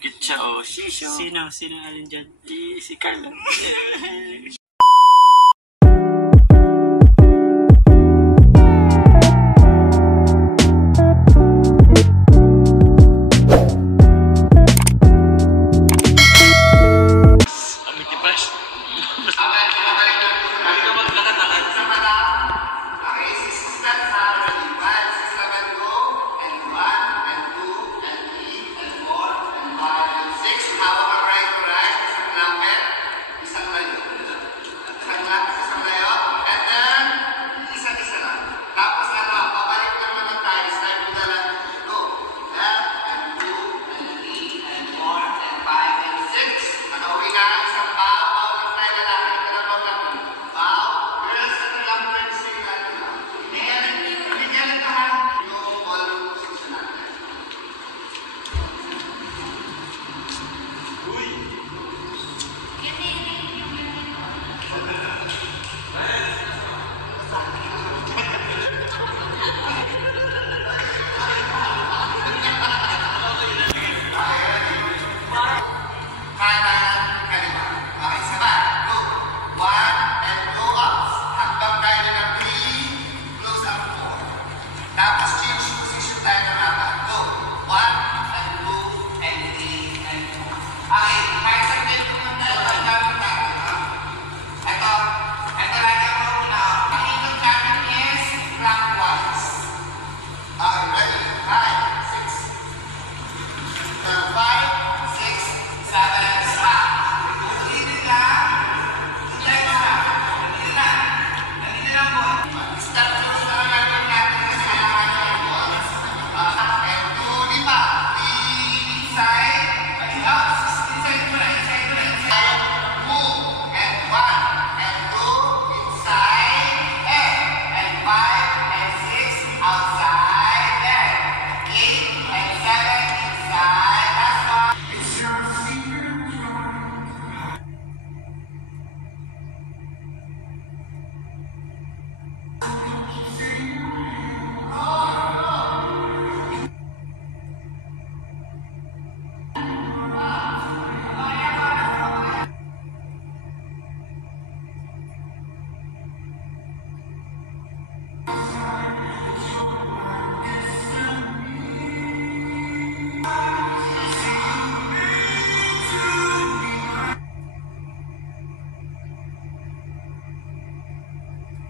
Kitsa o Shisho. Sino alin dyan? Si Carla.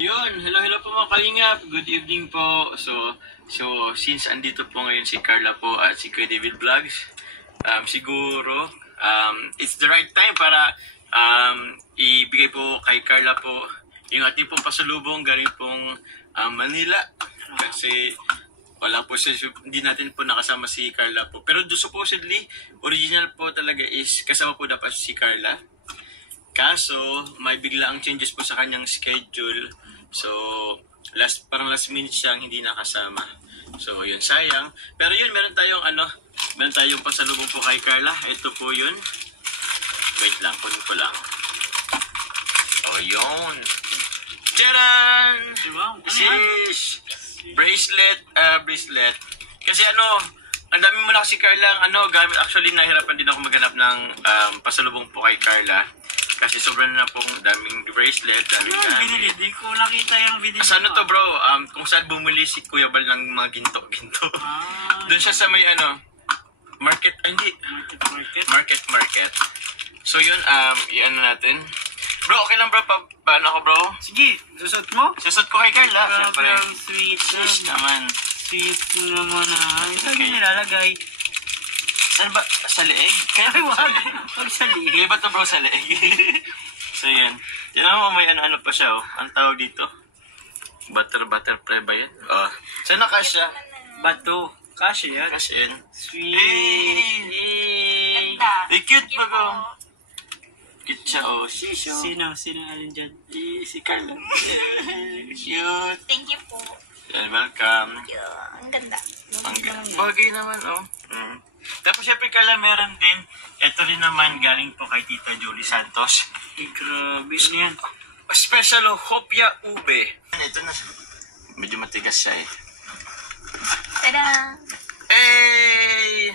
Yun, hello po mga kalingap. Good evening po. So since andito po ngayon si Carla po at si Kuya David Vlogs, siguro it's the right time para ibigay po kay Carla po yung ating pong pasalubong galing pong Manila. Kasi wala po siya, hindi natin po nakasama si Carla po. Pero supposedly, original po talaga is kasama po dapat si Carla. Kaso, may bigla ang changes po sa kanyang schedule. So, parang last minute siyang hindi nakasama. So, yun, sayang. Pero yun, meron tayong pasalubong po kay Carla. Ito po yun. Wait lang, kunin ko lang. O, yun. Tcharan! Diba? Shish! Bracelet. Kasi ang dami mo na kasi Carla gamit. Actually, nahirapan din ako maghanap ng pasalubong po kay Carla. Kasi sobrang na pong daming bracelet, daming binili? Di ko nakita yung binili. Ano to bro? Kung saan bumili si Kuya Bal ng mga ginto-ginto. Doon siya sa may market, hindi. Market. So yun, i-ano natin. Bro, okay lang bro, paano ako bro? Sige, susot mo? Susot ko kay Carla. Grabe ang sweet. Sweet naman. Sweet naman Saan Okay. nilalagay? Saan ba? Sa leeg? Kaya Huwag sa liig. Kaya ba ito bro sa leeg? So yan. Tinan mo may ano pa siya Ang tawag dito. Butterfly ba yan? Saan nakasya? Bato. Kasya yan. Kasya yan. Sweet. Ganda. Cute ba ko? Cute siya Shisho. Sino alin dyan? Si Carla. Cute. Thank you po. Yan, welcome. Ang ganda. Bagay naman Tapos syempre Carla meron din. Ito rin naman galing po kay Tita Julie Santos. Grabe yan. Special Hopia Ube. Ito na. Medyo matigas siya Tada! Hey!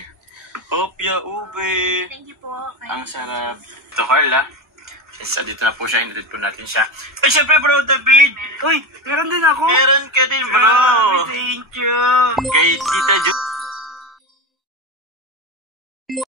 Opya ube. Thank you po. Ang sarap. Ito, Carla. Since andito na po siya, inatid po natin siya. Ay, syempre, bro, David. Uy, meron din ako. Meron ka din, bro. Grabe, thank you. Kay Tita Jo.